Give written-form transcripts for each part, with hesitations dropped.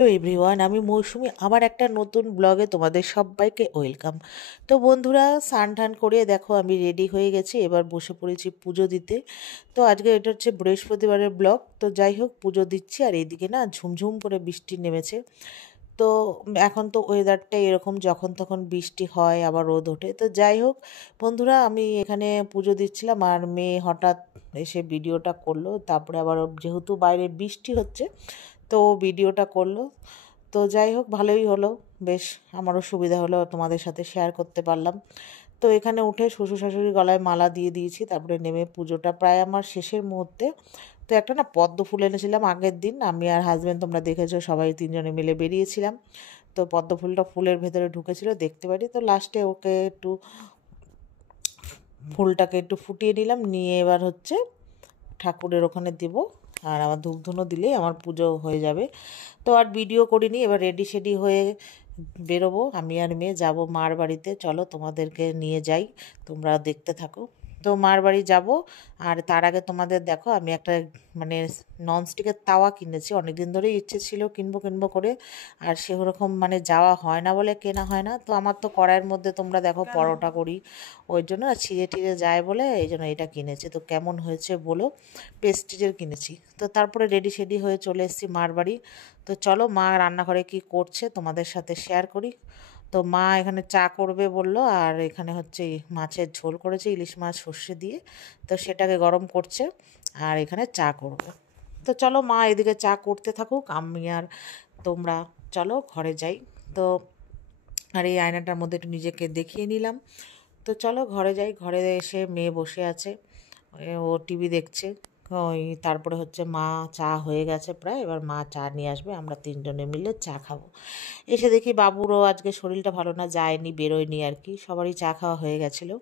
Hello everyone, আমি মৌসুমি। আবার একটা নতুন ব্লগে তোমাদের সবাইকে ওয়েলকাম। তো বন্ধুরা, স্নান টান করে দেখো আমি রেডি হয়ে গেছি, এবার বসে পড়েছি পুজো দিতে। তো আজকে এটা হচ্ছে বৃহস্পতিবারের ব্লগ। তো যাই হোক, পুজো দিচ্ছি আর এইদিকে না ঝুমঝুম করে বৃষ্টি নেমেছে। তো এখন তো ওয়েদারটা এরকম, যখন তখন বৃষ্টি হয় আবার রোদ ওঠে। তো যাই হোক বন্ধুরা, আমি এখানে পুজো দিচ্ছিলাম আর মেয়ে হঠাৎ এসে ভিডিওটা করলো। তারপরে আবার যেহেতু বাইরে বৃষ্টি হচ্ছে তো ভিডিওটা করলো। তো যাই হোক, ভালোই হলো, বেশ আমারও সুবিধা হলো, তোমাদের সাথে শেয়ার করতে পারলাম। তো এখানে উঠে শ্বশুর শাশুড়ি গলায় মালা দিয়ে দিয়েছি, তারপরে নেমে পুজোটা প্রায় আমার শেষের মুহূর্তে। তো একটা না পদ্ম ফুল এনেছিলাম আগের দিন, আমি আর হাজব্যান্ড, তোমরা দেখেছো, সবাই তিনজনে মিলে বেরিয়েছিলাম। তো পদ্ম ফুলটা ফুলের ভেতরে ঢুকেছিল, দেখতে পারি। তো লাস্টে ওকে একটু ফুলটাকে একটু ফুটিয়ে নিলাম, নিয়ে এবার হচ্ছে ঠাকুরের ওখানে দেব। আর আমার ধূপ ধুনো দিলেই আমার পুজো হয়ে যাবে। তো আর ভিডিও করিনি, এবার রেডি সেডি হয়ে বেরোবো। আমি আর মেয়ে যাব মার বাড়িতে, চলো তোমাদেরকে নিয়ে যাই, তোমরা দেখতে থাকো। তো মার বাড়ি যাব। আর তার আগে তোমাদের দেখো, আমি একটা মানে ননস্টিকের তাওয়া কিনেছি, অনেক দিন ধরেই ইচ্ছে ছিল কিনবো কিনবো করে, আর সেরকম মানে যাওয়া হয় না বলে কেনা হয় না। তো আমার তো কড়াইয়ের মধ্যে তোমরা দেখো পরোটা করি, ওই জন্য ছিঁড়ে টিড়ে যায় বলে এই জন্য এটা কিনেছি। তো কেমন হয়েছে বলো, পেস্টিজের কিনেছি। তো তারপরে রেডি সেডি হয়ে চলে এসেছি মার বাড়ি। তো চলো মা রান্নাঘরে কি করছে তোমাদের সাথে শেয়ার করি। তো মা এখানে চা করবে বললো, আর এখানে হচ্ছে মাছের ঝোল করেছে, ইলিশ মাছ সর্ষে দিয়ে। তো সেটাকে গরম করছে, আর এখানে চা করবে। তো চলো মা এদিকে চা করতে থাকুক, আমি আর তোমরা চলো ঘরে যাই। তো আর এই আয়নাটার মধ্যে একটু নিজেকে দেখিয়ে নিলাম। তো চলো ঘরে যাই। ঘরে এসে মেয়ে বসে আছে, ও টিভি দেখছে। ওই তারপরে হচ্ছে মা, চা হয়ে গেছে প্রায়, এবার মা চা নিয়ে আসবে, আমরা তিনজনে মিলে চা খাবো। এসে দেখি বাবুরও আজকে শরীরটা ভালো না, যায়নি, বেরোয়নি আর কি, সবারই চা খাওয়া হয়ে গেছিলো।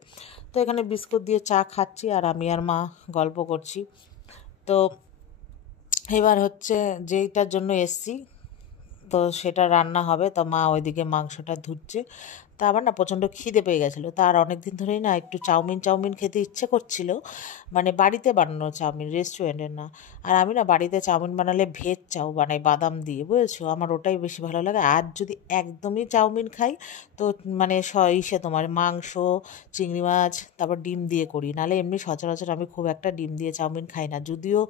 তো এখানে বিস্কুট দিয়ে চা খাচ্ছি, আর আমি আর মা গল্প করছি। তো এবার হচ্ছে যেইটার জন্য এসছি, তো সেটা রান্না হবে। তো মা ওইদিকে মাংসটা ধুচ্ছে। তা আবার না প্রচণ্ড খিদে পেয়ে গেছিলো, তার অনেক দিন ধরেই না একটু চাউমিন চাউমিন খেতে ইচ্ছে করছিল, মানে বাড়িতে বানানো চাউমিন, রেস্টুরেন্টের না। আর আমি না বাড়িতে চাউমিন বানালে ভেজ চাউ বানাই বাদাম দিয়ে, বুঝেছো, আমার ওটাই বেশি ভালো লাগে। আর যদি একদমই চাউমিন খাই তো মানে ইসে তোমার মাংস, চিংড়ি মাছ, তারপর ডিম দিয়ে করি, নাহলে এমনি সচরাচর আমি খুব একটা ডিম দিয়ে চাউমিন খাই না, যদিও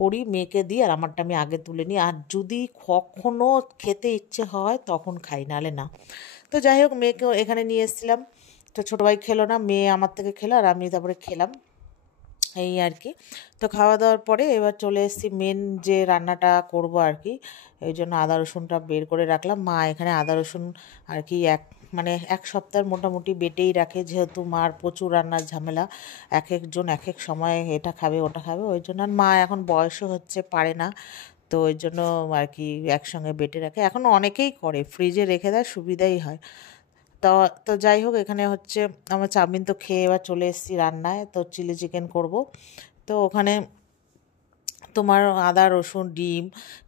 করি মেয়েকে দিই, আর আমারটা আমি আগে তুলে নিই, আর যদি কখনও খেতে ইচ্ছে হয় তখন খাই, নাহলে না। তো যাই হোক, মেয়েকেও এখানে নিয়ে এসেছিলাম। তো ছোটো ভাই খেলো না, মেয়ে আমার থেকে খেলো, আর আমি তারপরে খেলাম, এই আর কি। তো খাওয়া দাওয়ার পরে এবার চলে এসেছি মেন যে রান্নাটা করব আর কি। এই জন্য আদা রসুনটা বের করে রাখলাম। মা এখানে আদা রসুন আর কি মানে এক সপ্তাহের মোটামুটি বেটেই রাখে, যেহেতু মার প্রচুর রান্নার ঝামেলা, এক একজন এক এক সময় এটা খাবে ওটা খাবে, ওই জন্য। আর মা এখন বয়সও হচ্ছে, পারে না, তো ওই জন্য আর কি একসঙ্গে বেটে রাখে। এখন অনেকেই করে, ফ্রিজে রেখে দেয়, সুবিধাই হয়। তো তো যাই হোক, এখানে হচ্ছে আমার চাউমিন তো খেয়ে এবার চলে এসেছি রান্নায়। তো চিলি চিকেন করব। তো ওখানে তোমার আদা রসুন ডিম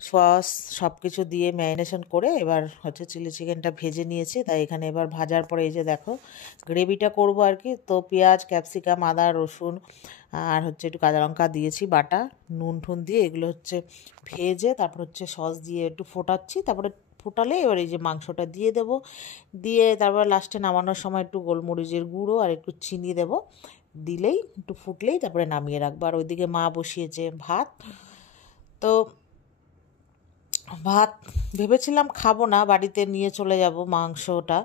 সস সব কিছু দিয়ে ম্যারিনেশন করে এবার হচ্ছে চিলি চিকেনটা ভেজে নিয়েছি। তাই এখানে এবার ভাজার পরে এই যে দেখো গ্রেভিটা করব আর কি। তো পেঁয়াজ ক্যাপসিকাম আদা রসুন আর হচ্ছে একটু কাঁচা লঙ্কা দিয়েছি বাটা, নুন ঠুন দিয়ে এগুলো হচ্ছে ভেজে, তারপর হচ্ছে সস দিয়ে একটু ফোটাচ্ছি, তারপরে ফোটালে এবার এই যে মাংসটা দিয়ে দেবো, দিয়ে তারপর লাস্টে নামানোর সময় একটু গোলমরিচের গুঁড়ো আর একটু চিনি দেবো, দিলেই একটু ফুটলেই তারপরে নামিয়ে রাখবো। আর ওইদিকে মা বসিয়েছে ভাত। তো ভাত ভেবেছিলাম খাবো না, বাড়িতে নিয়ে চলে যাব মাংসটা,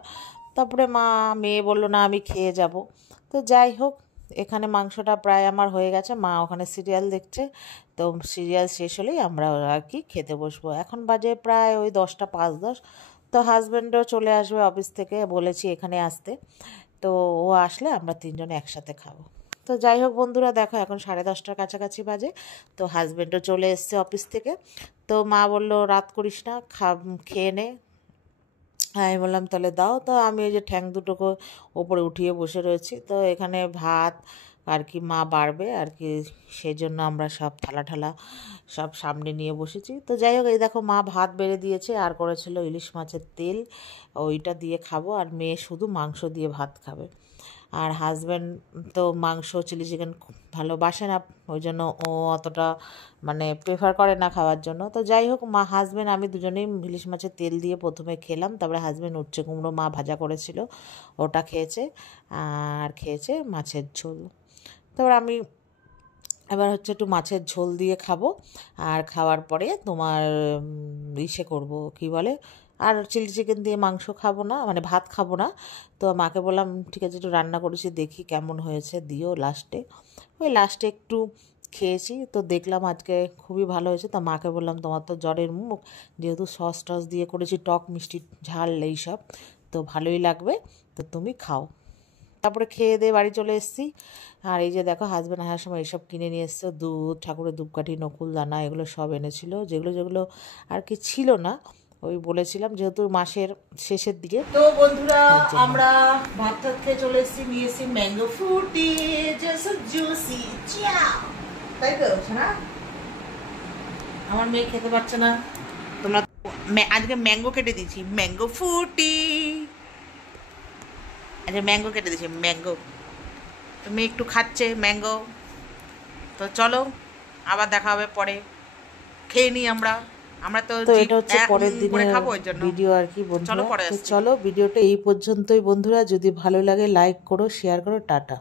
তারপরে মা মেয়ে বললো না আমি খেয়ে যাব। তো যাই হোক, এখানে মাংসটা প্রায় আমার হয়ে গেছে, মা ওখানে সিরিয়াল দেখছে। তো সিরিয়াল শেষ হলেই আমরা আর কি খেতে বসবো। এখন বাজে প্রায় ওই 10টা 5-10। তো হাজব্যান্ডও চলে আসবে অফিস থেকে, বলেছি এখানে আসতে। তো ও আসলে আমরা তিনজনে একসাথে খাবো। তো যাই হোক বন্ধুরা, দেখো এখন 10:30টার কাছাকাছি বাজে। তো হাজব্যান্ডও চলে এসছে অফিস থেকে। তো মা বললো রাত করিস না, খেয়ে নে। হ্যাঁ, আমি বললাম তাহলে দাও। তো আমি এই যে ঠ্যাং দুটোকে ওপরে উঠিয়ে বসে রয়েছি। তো এখানে ভাত আর কি মা বাড়বে আর কি, সেই জন্য আমরা সব থালা ঠালা সব সামনে নিয়ে বসেছি। তো যাই হোক, এই দেখো মা ভাত বেড়ে দিয়েছে, আর করেছিল ইলিশ মাছের তেল, ওইটা দিয়ে খাবো, আর মেয়ে শুধু মাংস দিয়ে ভাত খাবে। আর হাজব্যান্ড তো মাংস চিলি চিকেন ভালোবাসে না, ওই জন্য ও অতটা মানে প্রেফার করে না খাওয়ার জন্য। তো যাই হোক, হাজব্যান্ড আমি দুজনেই ইলিশ মাছের তেল দিয়ে প্রথমে খেলাম, তারপরে হাজব্যান্ড উচ্ছে কুমড়ো মা ভাজা করেছিল ওটা খেয়েছে, আর খেয়েছে মাছের ঝোল। তারপর আমি এবার হচ্ছে একটু মাছের ঝোল দিয়ে খাবো, আর খাওয়ার পরে তোমার ইসে করবো কি বলে, আর চিলি চিকেন দিয়ে মাংস খাবো না, মানে ভাত খাবো না। তো মাকে বললাম ঠিক আছে একটু রান্না করেছি দেখি কেমন হয়েছে, দিও লাস্টে। ওই লাস্টে একটু খেয়েছি, তো দেখলাম আজকে খুবই ভালো হয়েছে। তো মাকে বললাম তোমার তো জ্বরের মুখ, যেহেতু সস টস দিয়ে করেছি, টক মিষ্টি ঝাল এইসব, তো ভালোই লাগবে, তো তুমি খাও। তারপরে খেয়ে দিয়ে বাড়ি চলে এসেছি। আর এই যে দেখো হাজব্যান্ড আসার সময় এইসব কিনে নিয়ে এসছে, দুধ, ঠাকুরের ধূপকাঠি, নকুল দানা, এগুলো সব এনেছিল, যেগুলো যেগুলো আর কি ছিল না ওই বলেছিলাম, যেহেতু মাসের শেষের দিকে। তো বন্ধুরা আমরা ভাত টাত খেয়ে চলে এসেছি, নিয়ে এসেছি ম্যাঙ্গো ফ্রুটি, জাস্ট জুসি, তাই তো না? আমার মেয়ে খেতে পারছে না, তোমরা আজকে ম্যাঙ্গো কেটে দিয়েছি, ম্যাঙ্গো ফ্রুটি, আচ্ছা ম্যাঙ্গো কেটে দিয়েছি, ম্যাঙ্গো, তুমি একটু খাচ্ছে ম্যাঙ্গো। তো চলো আবার দেখা হবে পরে, খেয়ে নিই আমরা। আমরা তো এটা হচ্ছে পরের দিনের ভিডিও আর কি বন্ধুরা। চলো ভিডিওটা এই পর্যন্তই বন্ধুরা, যদি ভালো লাগে লাইক করো, শেয়ার করো, টাটা।